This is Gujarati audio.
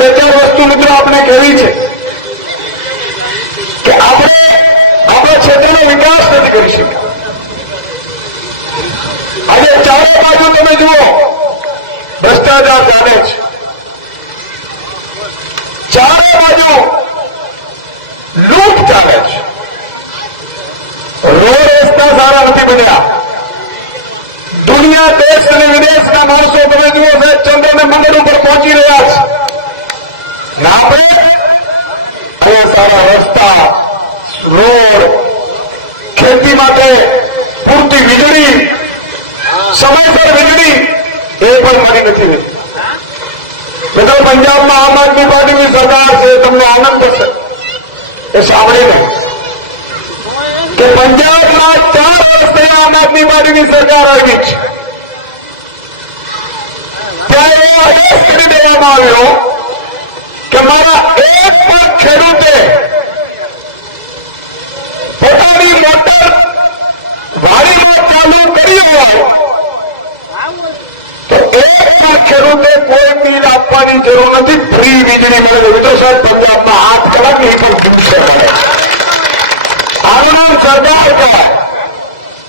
બે ચાર વસ્તુ મિત્રો આપણે કહેવી છે કે આપણે આપણા ક્ષેત્રનો વિકાસ નથી કરી શકતા. આજે ચારે બાજુ તમે જુઓ ભ્રષ્ટાચાર ચાલે છે, ચારે બાજુ લૂંટ ચાલે છે, રોડ રસ્તા સારા નથી બન્યા, દુનિયા દેશ અને વિદેશના માણસો તમે જુઓ ચંદ્ર અને મંગળ ઉપર પહોંચી રહ્યા છે. આપણે સારા રસ્તા, રોડ, ખેતી માટે પૂરતી વીજળી, સમયસર વીજળી એ પણ મળી નથી. બધા પંજાબમાં આમ આદમી પાર્ટીની સરકાર છે, તમને આનંદ થશે એ સાંભળીને કે પંજાબમાં 4 વર્ષથી આમ આદમી પાર્ટીની સરકાર આવી છે. ત્યારે એવો આદેશ કરી દેવામાં આવ્યો કે મારા એક પણ ખેડૂતે પોતાની મોટર વાડીમાં ચાલુ કરી હોય તો એક પણ ખેડૂતે કોઈ બિલ આપવાની જરૂર નથી, ફ્રી વીજળી મળે. મિત્રો સાહેબ પંજાબમાં 8 કલાક નહીં